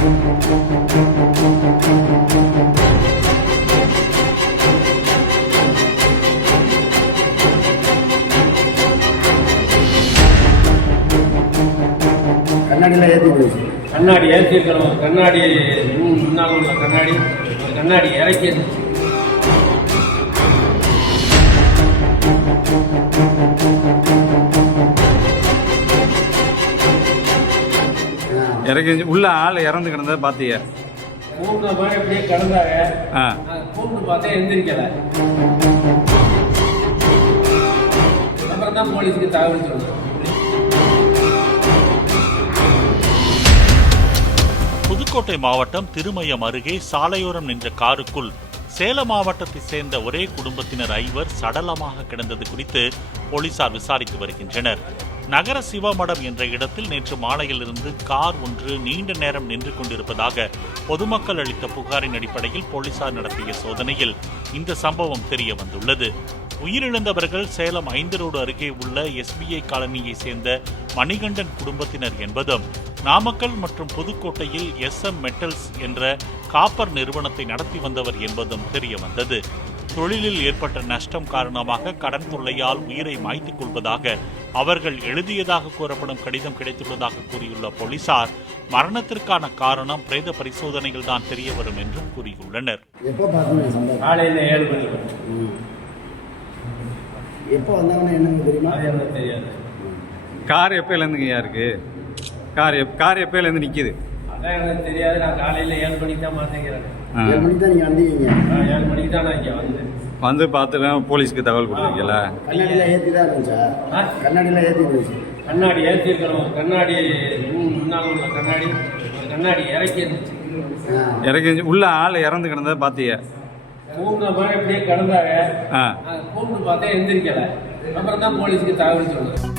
கண்ணாடிலாம் ஏற்றி போயிடுச்சு. கண்ணாடி ஏற்றிருக்கிறோம். கண்ணாடி முன்னால் உள்ள கண்ணாடி இறக்கி இருந்துச்சு. இறக்கி உள்ள ஆள் இறந்து கிடந்ததை பார்த்தீங்க? கூப்பிட்ட மாதிரி அப்படியே கிடந்தாங்க. கூப்பிட்டு பார்த்தா எந்திரிக்கலை. அப்புறம் தான் போலீஸுக்கு தகவல் சொல்லுவோம். புதுக்கோட்டை மாவட்டம் திருமயம் அருகே சாலையோரம் நின்ற காருக்குள் சேலம் மாவட்டத்தை சேர்ந்த ஒரே குடும்பத்தினர் 5 சடலமாக கிடந்தது குறித்து போலீசார் விசாரித்து வருகின்றனர். நகர சிவமடம் என்ற இடத்தில் நேற்று மாலையிலிருந்து கார் ஒன்று நீண்ட நேரம் நின்று கொண்டிருப்பதாக பொதுமக்கள் அளித்த புகாரின் அடிப்படையில் போலீசார் நடத்திய சோதனையில் இந்த சம்பவம் தெரிய வந்துள்ளது. உயிரிழந்தவர்கள் சேலம் 5 ரோடு அருகே உள்ள SBI காலனியை சேர்ந்த மணிகண்டன் குடும்பத்தினர் என்பதும், நாமக்கல் மற்றும் புதுக்கோட்டையில் SM மெட்டல்ஸ் என்ற காப்பர் நிறுவனத்தை நடத்தி வந்தவர் என்பதும் தெரிய வந்தது. தொழிலில் ஏற்பட்ட நஷ்டம் காரணமாக கடன் தொல்லையால் உயிரை மாய்த்துக் கொள்வதாக அவர்கள் எழுதியதாக கூறப்படும் கடிதம் கிடைத்துள்ளதாக கூறியுள்ள போலீசார், மரணத்திற்கான காரணம் பிரேத பரிசோதனைகள் தான் தெரிய வரும் என்றும் கூறியுள்ளனர். காலையில் 7 மணி. எப்போ வந்தாங்கன்னு என்னன்னு தெரியுமா? என்ன தெரியாது. கார் எப்போலேருந்துங்கய்யா இருக்கு? கார் எப்போலேருந்து நிற்கிது? அதான் எனக்கு தெரியாது. நான் காலையில் 7 மணிக்கு தான் மாட்டேங்கிறேன். 7 மணிக்கு தான் நீங்கள் வந்தீங்க? 7 மணிக்கு தான் நான் இங்கே வந்து பார்த்துட்டு போலீஸ்க்கு தகவல் கொடுத்துருக்கீங்களா? கண்ணாடிலாம் ஏற்றி தான் இருந்துச்சா? கண்ணாடிலாம் ஏற்றி இருந்துச்சு. கண்ணாடி ஏற்றிருக்கிறோம். கண்ணாடி முன்னால் உள்ள கண்ணாடி இறக்கி இருந்துச்சு. இறக்கி உள்ள ஆள் இறந்து கிடந்ததை பார்த்தீங்க? கூப்பிட்ட மாதிரி அப்படியே கிடந்தாங்க. கூப்பிட்டு பார்த்தா எந்திரிக்கலை. அப்புறம் தான் போலீஸுக்கு தகவல் சொல்லுவோம்.